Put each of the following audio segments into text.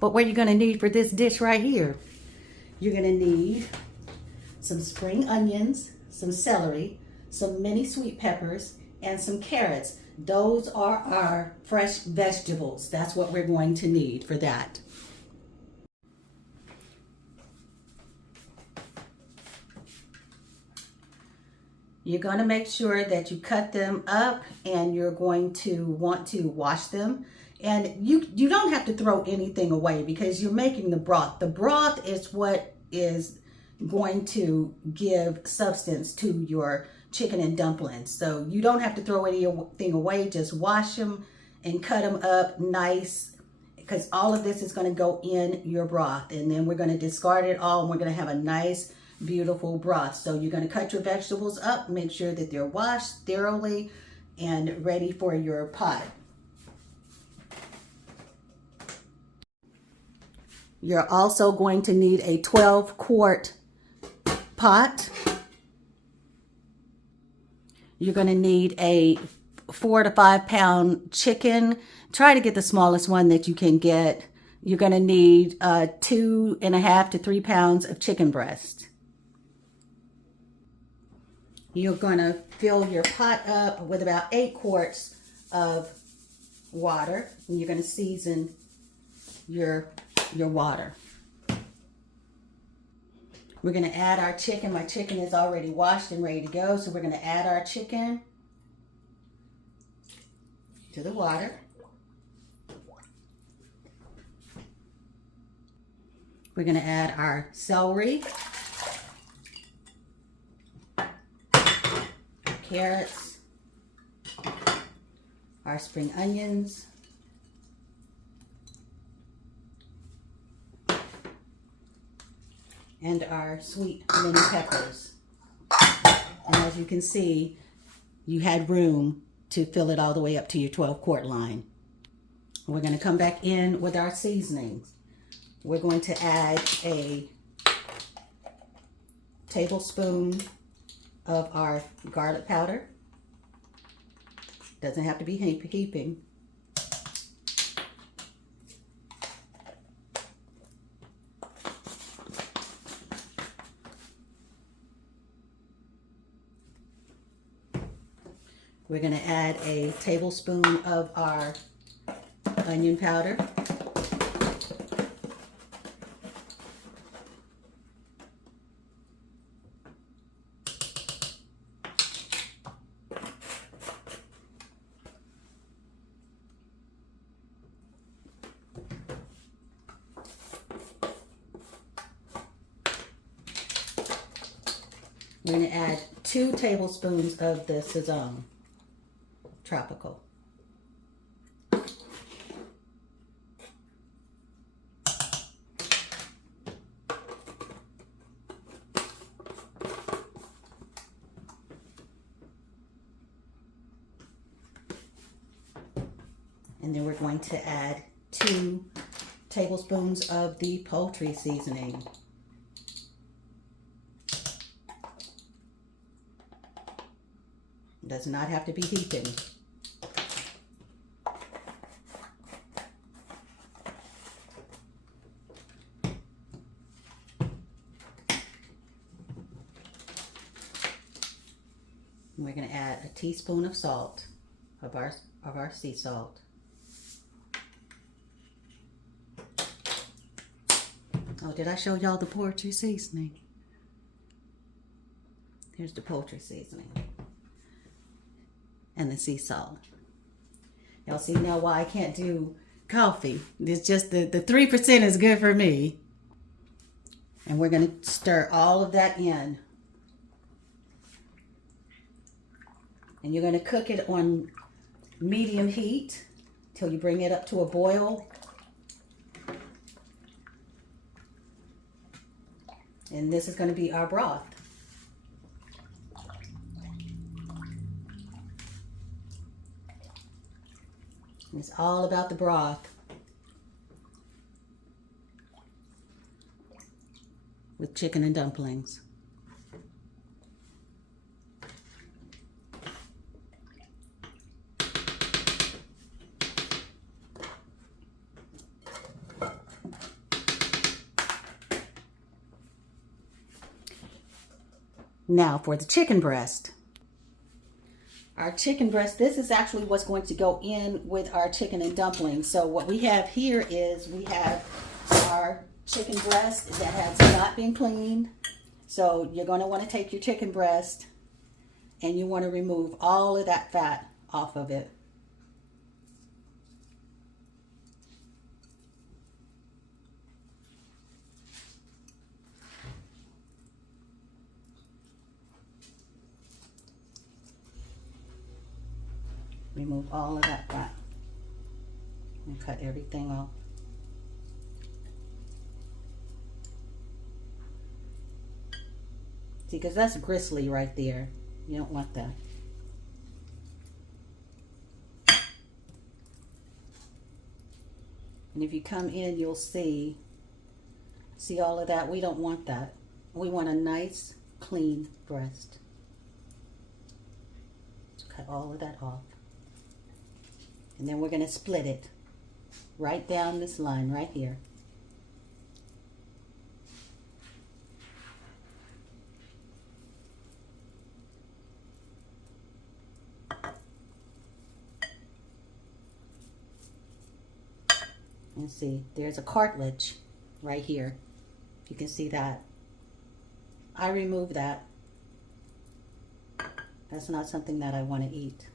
But what you're gonna need for this dish right here, you're gonna need some spring onions, some celery, some mini sweet peppers, and some carrots. Those are our fresh vegetables. That's what we're going to need for that. You're going to make sure that you cut them up, and you're going to want to wash them. And you don't have to throw anything away because you're making the broth. The broth is what is going to give substance to your chicken and dumplings. So you don't have to throw anything away. Just wash them and cut them up nice, because all of this is going to go in your broth. And then we're going to discard it all, and we're going to have a nice, beautiful broth. So you're going to cut your vegetables up, make sure that they're washed thoroughly and ready for your pot. You're also going to need a 12-quart pot. You're going to need a 4 to 5 pound chicken. Try to get the smallest one that you can get. You're going to need 2.5 to 3 pounds of chicken breast. You're going to fill your pot up with about 8 quarts of water, and you're going to season your water. We're going to add our chicken. My chicken is already washed and ready to go, so we're going to add our chicken to the water. We're going to add our celery, carrots, our spring onions, and our sweet mini peppers. And as you can see, you had room to fill it all the way up to your 12-quart line. We're going to come back in with our seasonings. We're going to add a tablespoon of our garlic powder. Doesn't have to be heaping. We're going to add a tablespoon of our onion powder. We're going to add 2 tablespoons of the Sazon Tropical. And then we're going to add 2 tablespoons of the poultry seasoning. Does not have to be heaping. We're going to add a teaspoon of salt, of our sea salt. Oh, did I show y'all the poultry seasoning? Here's the poultry seasoning and the sea salt. Y'all see now why I can't do coffee. It's just the 3% is good for me. And we're going to stir all of that in. And you're going to cook it on medium heat till you bring it up to a boil. And this is going to be our broth. It's all about the broth with chicken and dumplings. Now for the chicken breast. Our chicken breast, this is actually what's going to go in with our chicken and dumplings. So what we have here is we have our chicken breast that has not been cleaned. So you're going to want to take your chicken breast and you want to remove all of that fat off of it. Remove all of that fat and cut everything off. See, because that's gristly right there. You don't want that. And if you come in, you'll see all of that? We don't want that. We want a nice, clean breast. So cut all of that off. And then we're going to split it right down this line right here. And see, there's a cartilage right here. If you can see that. I removed that. That's not something that I want to eat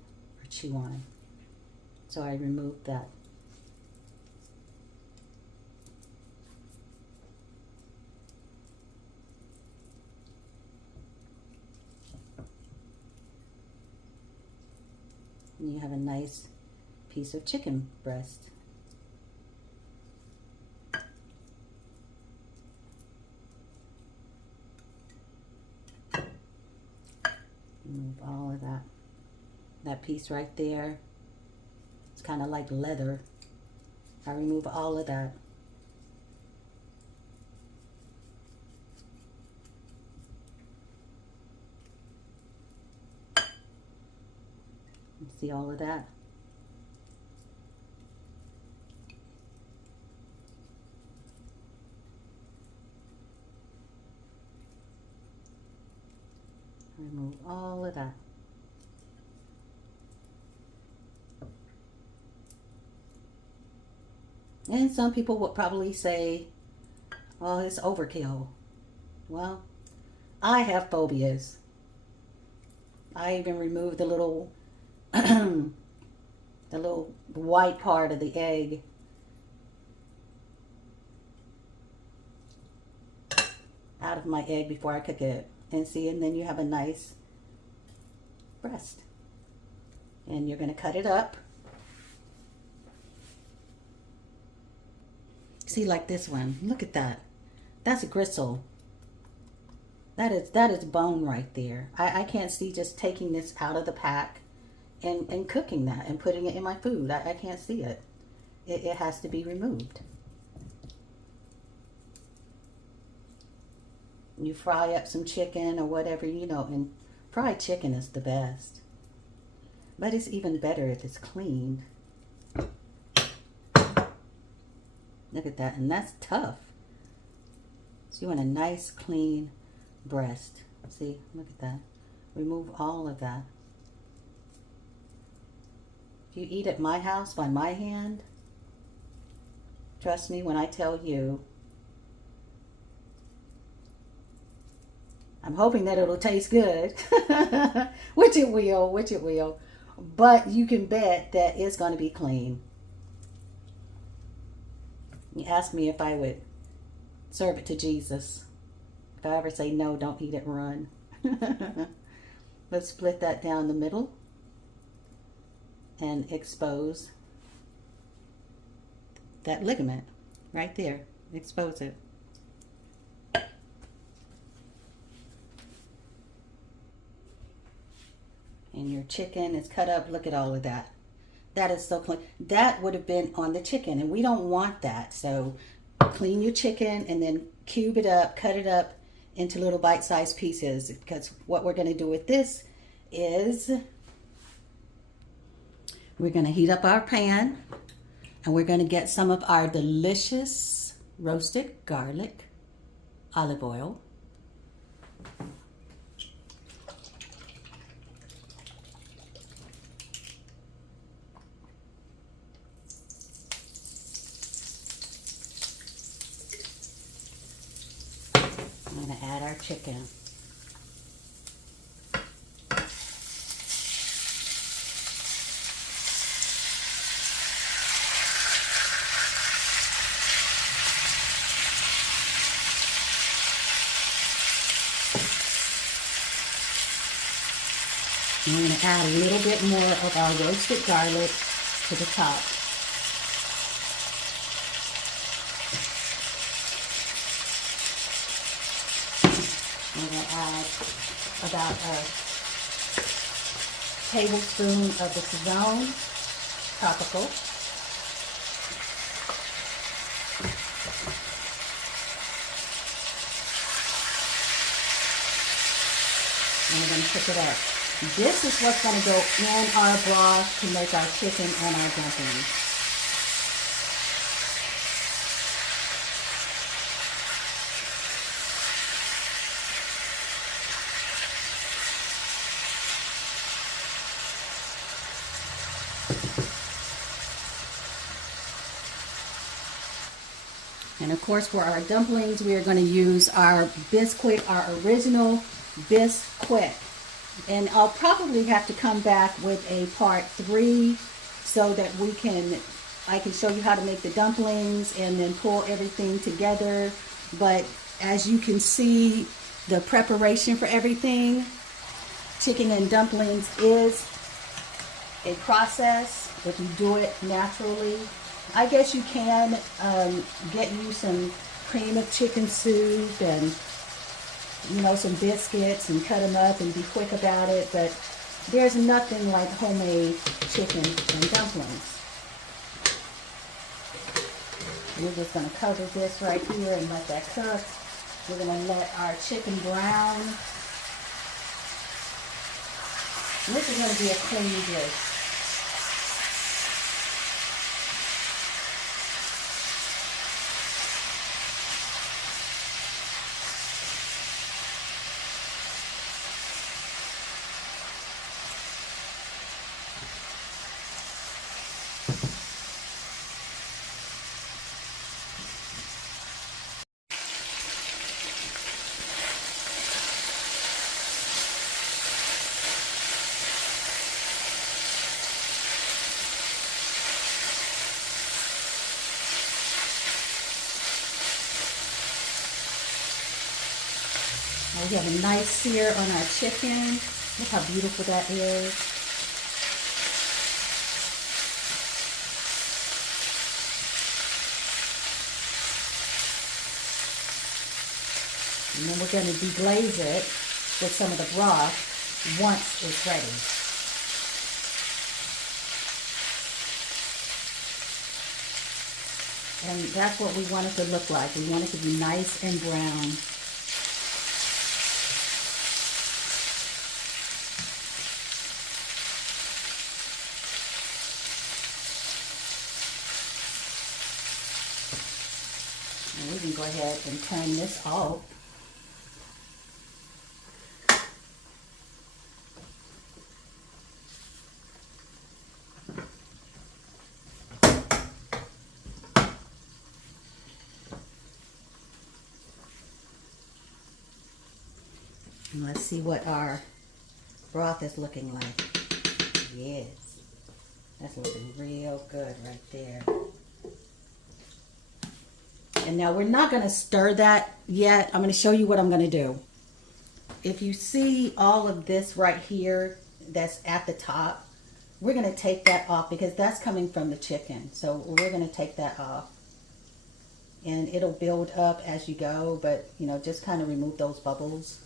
or chew on. So I removed that. And you have a nice piece of chicken breast. Remove all of that. That piece right there. It's kind of like leather. I remove all of that. See all of that? Remove all of that. And some people would probably say, well, it's overkill. Well, I have phobias. I even removed the little the little white part of the egg. Out of my egg before I cook it. And see, and then you have a nice breast. And you're going to cut it up. See, like this one. Look at that. That's a gristle. That is bone right there. I can't see just taking this out of the pack and cooking that and putting it in my food. I can't see it. It has to be removed. You fry up some chicken or whatever, you know, and fried chicken is the best. But it's even better if it's cleaned. Look at that, and that's tough. So you want a nice, clean breast. See, look at that. Remove all of that. If you eat at my house by my hand, trust me when I tell you, I'm hoping that it'll taste good, which it will, but you can bet that it's going to be clean. You ask me if I would serve it to Jesus. If I ever say no, don't eat it, run. Let's split that down the middle and expose that ligament right there. Expose it. And your chicken is cut up. Look at all of that. That is so clean. That would have been on the chicken, and we don't want that. So clean your chicken and then cube it up, cut it up into little bite-sized pieces, because what we're going to do with this is we're going to heat up our pan and we're going to get some of our delicious roasted garlic olive oil. I'm going to add our chicken. I'm going to add a little bit more of our roasted garlic to the top. I'm going to add about a tablespoon of the Sazón tropical. And we're going to cook it up. This is what's going to go in our broth to make our chicken and our dumplings. And of course, for our dumplings, we are going to use our Bisquick, our original Bisquick. And I'll probably have to come back with a part 3 so that I can show you how to make the dumplings and then pull everything together. But as you can see, the preparation for everything, chicken and dumplings is a process if you do it naturally. I guess you can get you some cream of chicken soup and some biscuits and cut them up and be quick about it, but there's nothing like homemade chicken and dumplings. We're just going to cover this right here and let that cook. We're going to let our chicken brown. And this is going to be a clean dish. We have a nice sear on our chicken. Look how beautiful that is. And then we're going to deglaze it with some of the broth once it's ready. And that's what we want it to look like. We want it to be nice and brown. And we can go ahead and turn this off. And let's see what our broth is looking like. Yes, that's looking real good right there. And now we're not going to stir that yet. I'm going to show you what I'm going to do. If you see all of this right here that's at the top, we're going to take that off because that's coming from the chicken. So we're going to take that off. And it'll build up as you go, but just kind of remove those bubbles.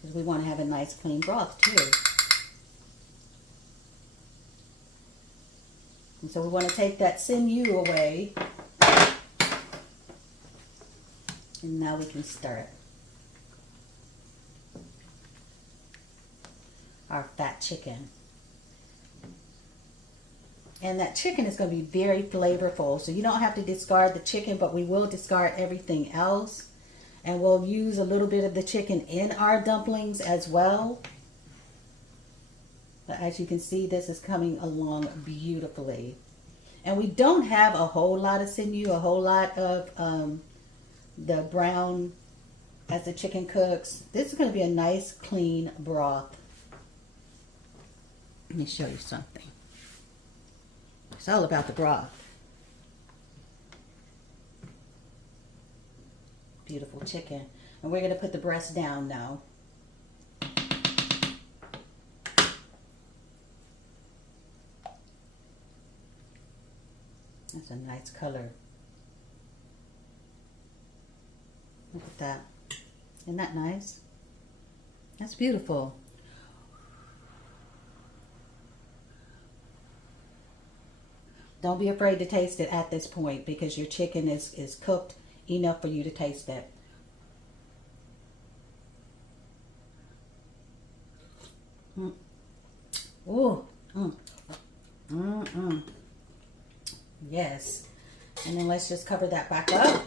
Because we want to have a nice clean broth too. And so we want to take that sinew away. And now we can stir it. Our fat chicken. And that chicken is going to be very flavorful. So you don't have to discard the chicken, but we will discard everything else. And we'll use a little bit of the chicken in our dumplings as well. But as you can see, this is coming along beautifully. And we don't have a whole lot of sinew, a whole lot of the brown as the chicken cooks. This is going to be a nice, clean broth. Let me show you something. It's all about the broth. Beautiful chicken. And we're going to put the breast down now. That's a nice color. Look at that. Isn't that nice? That's beautiful. Don't be afraid to taste it at this point because your chicken is cooked enough for you to taste it. Ooh. Yes. And then let's just cover that back up.